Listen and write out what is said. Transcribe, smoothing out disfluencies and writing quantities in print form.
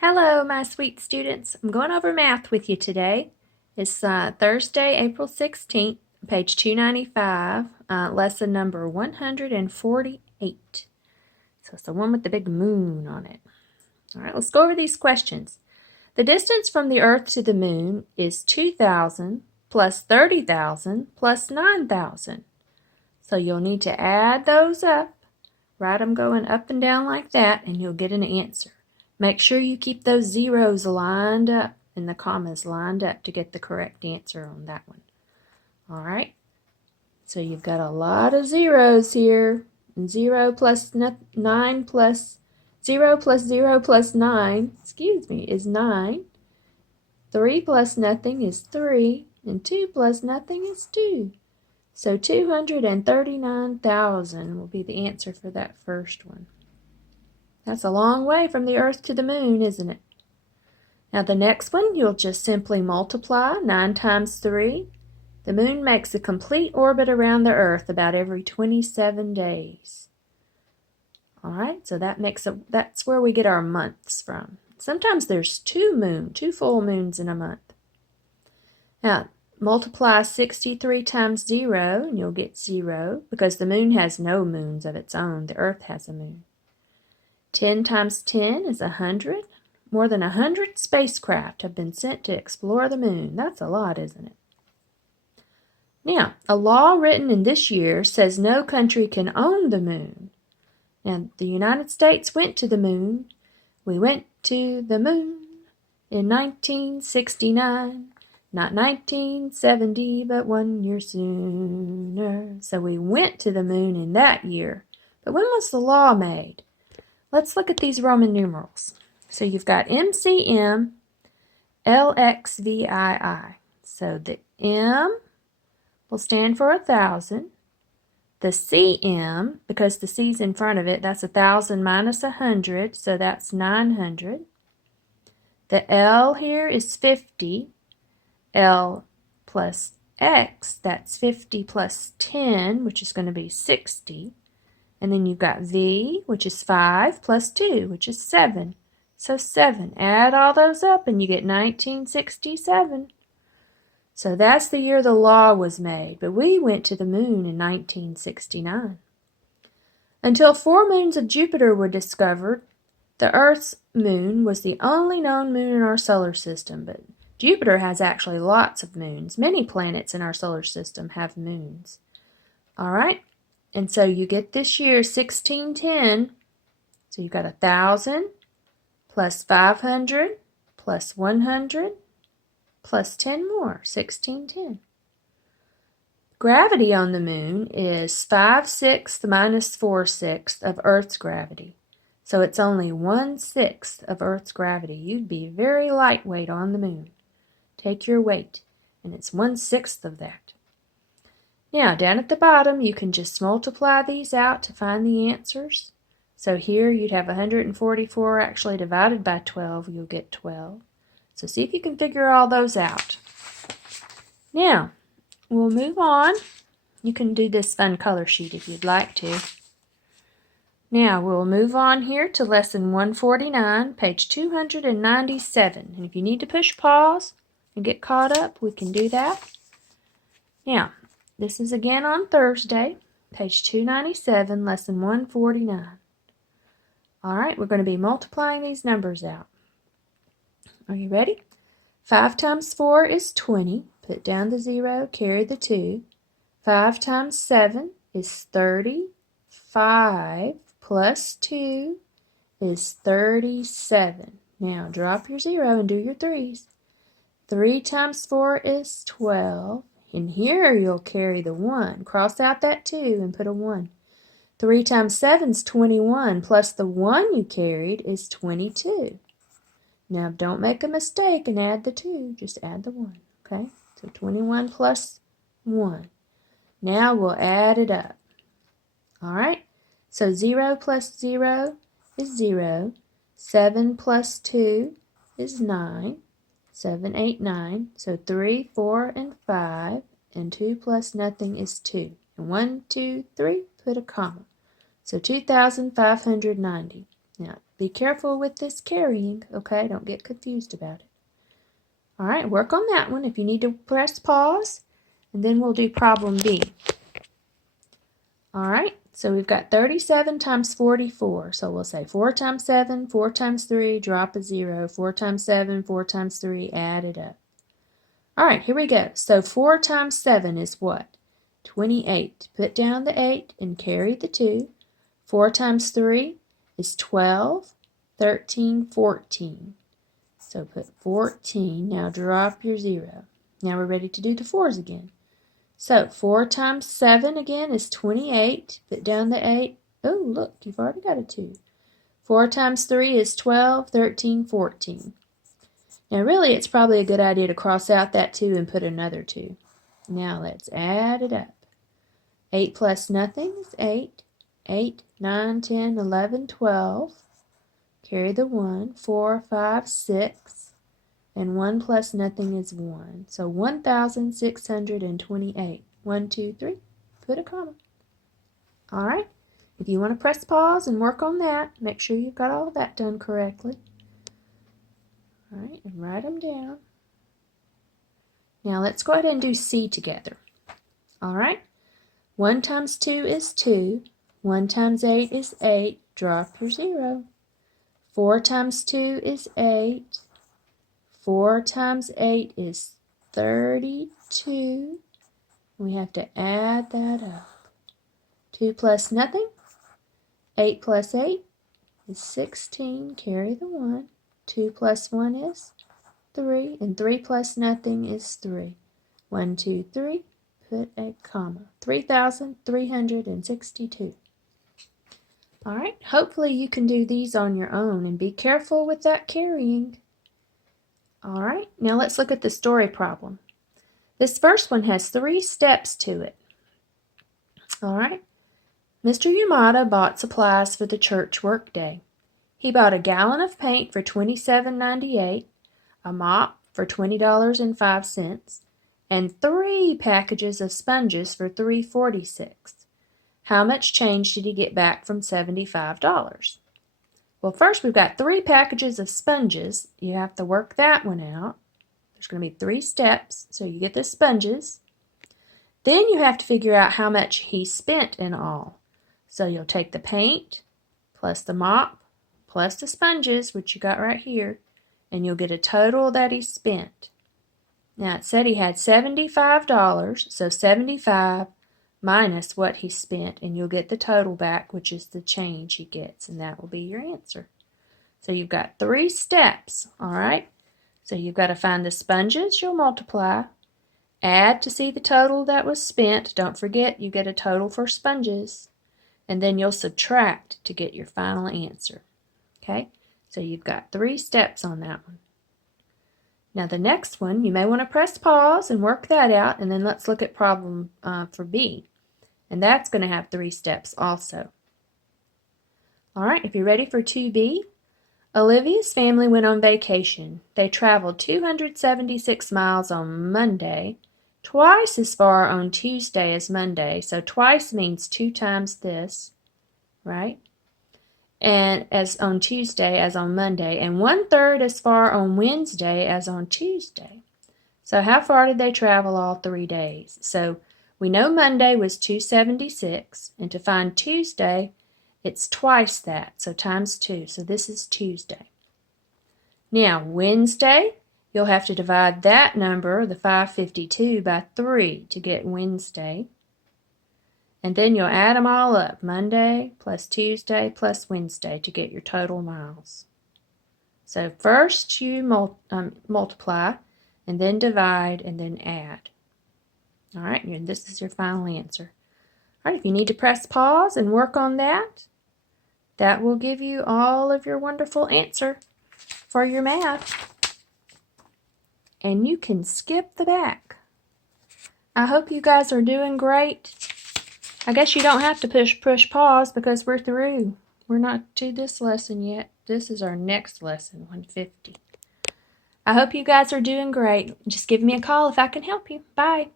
Hello, my sweet students. I'm going over math with you today. It's Thursday, April 16th, page 295, lesson number 148. So it's the one with the big moon on it. All right, let's go over these questions. The distance from the Earth to the moon is 2,000 plus 30,000 plus 9,000. So you'll need to add those up, write them going up and down like that, and you'll get an answer. Make sure you keep those zeros lined up and the commas lined up to get the correct answer on that one. All right, so you've got a lot of zeros here. And 0 plus 9 plus 0 plus 0 plus 9, is 9. 3 plus nothing is 3, and 2 plus nothing is 2. So 239,000 will be the answer for that first one. That's a long way from the Earth to the moon, isn't it? Now the next one, you'll just simply multiply 9 times 3. The moon makes a complete orbit around the Earth about every 27 days. All right, so that's where we get our months from. Sometimes there's two full moons in a month. Now, multiply 63 times 0, and you'll get 0, because the moon has no moons of its own. The Earth has a moon. 10 times 10 is 100. More than 100 spacecraft have been sent to explore the moon. That's a lot, isn't it? Now, a law written in this year says no country can own the moon. Now, the United States went to the moon. We went to the moon in 1969. Not 1970, but 1 year sooner. So we went to the moon in that year. But when was the law made? Let's look at these Roman numerals. So you've got MCM, LXVII. So the M will stand for 1,000. The CM, because the C's in front of it, that's 1,000 minus 100, so that's 900. The L here is 50. L plus X, that's 50 plus 10, which is going to be 60. And then you've got V, which is 5, plus 2, which is 7. So 7. Add all those up and you get 1967. So that's the year the law was made, but we went to the moon in 1969. Until 4 moons of Jupiter were discovered, the Earth's moon was the only known moon in our solar system, but Jupiter has actually lots of moons. Many planets in our solar system have moons. All right? And so you get this year 1610. So you've got 1,000 plus 500 plus 100 plus 10 more, 1610. Gravity on the moon is 5/6 minus 4/6 of Earth's gravity. So it's only 1/6 of Earth's gravity. You'd be very lightweight on the moon. Take your weight, and it's 1/6 of that. Now, down at the bottom, you can just multiply these out to find the answers. So here you'd have 144 actually divided by 12. You'll get 12. So see if you can figure all those out. Now, we'll move on. You can do this fun color sheet if you'd like to. Now, we'll move on here to lesson 149, page 297. And if you need to push pause and get caught up, we can do that. Now, this is again on Thursday, page 297, lesson 149. All right, we're going to be multiplying these numbers out. Are you ready? 5 times 4 is 20. Put down the 0, carry the 2. 5 times 7 is 30. 5 plus 2 is 37. Now drop your 0 and do your 3's. 3 times 4 is 12. And here you'll carry the 1. Cross out that 2 and put a 1. 3 times 7 is 21, plus the 1 you carried is 22. Now don't make a mistake and add the 2. Just add the 1, okay? So 21 plus 1. Now we'll add it up. All right? So 0 plus 0 is 0. 7 plus 2 is 9. 7, 8, 9. So 3, 4, and 5. And 2 plus nothing is 2. And 1, 2, 3, put a comma. So 2,590. Now, Be careful with this carrying, okay? Don't get confused about it. All right, work on that one. If you need to press pause, and then we'll do problem B. All right, so we've got 37 times 44. So we'll say 4 times 7, 4 times 3, drop a 0. 4 times 7, 4 times 3, add it up. All right, here we go. So 4 times 7 is what? 28. Put down the 8 and carry the 2. 4 times 3 is 12, 13, 14. So put 14. Now drop your 0. Now we're ready to do the 4s again. So 4 times 7 again is 28. Put down the 8. Oh, look, you've already got a 2. 4 times 3 is 12, 13, 14. Now really it's probably a good idea to cross out that 2 and put another 2. Now let's add it up. 8 plus nothing is 8. 8, 9, 10, 11, 12. Carry the 1. 4, 5, 6. And 1 plus nothing is 1. So 1,628. 1, 2, 3. Put a comma. All right. If you want to press pause and work on that, make sure you've got all of that done correctly. All right, and write them down. Now let's go ahead and do C together. All right. 1 times 2 is 2. 1 times 8 is 8. Drop your 0. 4 times 2 is 8. 4 times 8 is 32. We have to add that up. 2 plus nothing. 8 plus 8 is 16. Carry the 1. 2 plus 1 is 3. And 3 plus nothing is 3. 1, 2, 3. Put a comma. 3,362. All right. Hopefully you can do these on your own. And be careful with that carrying. All right, now let's look at the story problem. This first one has 3 steps to it. All right, Mr. Yamada bought supplies for the church workday. He bought a gallon of paint for $27.98, a mop for $20.05, and 3 packages of sponges for $3.46. How much change did he get back from $75? Well, first we've got 3 packages of sponges. You have to work that one out. There's going to be 3 steps, so you get the sponges. Then you have to figure out how much he spent in all. So you'll take the paint, plus the mop, plus the sponges, which you got right here, and you'll get a total that he spent. Now it said he had $75, so 75 minus what he spent, and you'll get the total back, which is the change he gets, and that will be your answer. So you've got 3 steps, all right? So you've got to find the sponges, you'll multiply, add to see the total that was spent. Don't forget you get a total for sponges, and then you'll subtract to get your final answer, okay? So you've got 3 steps on that one. Now the next one, you may want to press pause and work that out, and then let's look at problem for B. And that's going to have 3 steps also. All right, if you're ready for 2B, Olivia's family went on vacation. They traveled 276 miles on Monday, twice as far on Tuesday as Monday. So twice means 2 times this, right? And as on Tuesday as on Monday, and 1/3 as far on Wednesday as on Tuesday. So how far did they travel all 3 days? So we know Monday was 276, and to find Tuesday, it's twice that, so times 2. So this is Tuesday. Now Wednesday, you'll have to divide that number, the 552, by 3 to get Wednesday. And then you'll add them all up, Monday plus Tuesday plus Wednesday, to get your total miles. So first you multiply, and then divide, and then add. All right, and this is your final answer. All right, if you need to press pause and work on that, that will give you all of your wonderful answer for your math. And you can skip the back. I hope you guys are doing great. I guess you don't have to push pause because we're through. We're not to this lesson yet. This is our next lesson, 150. I hope you guys are doing great. Just give me a call if I can help you. Bye.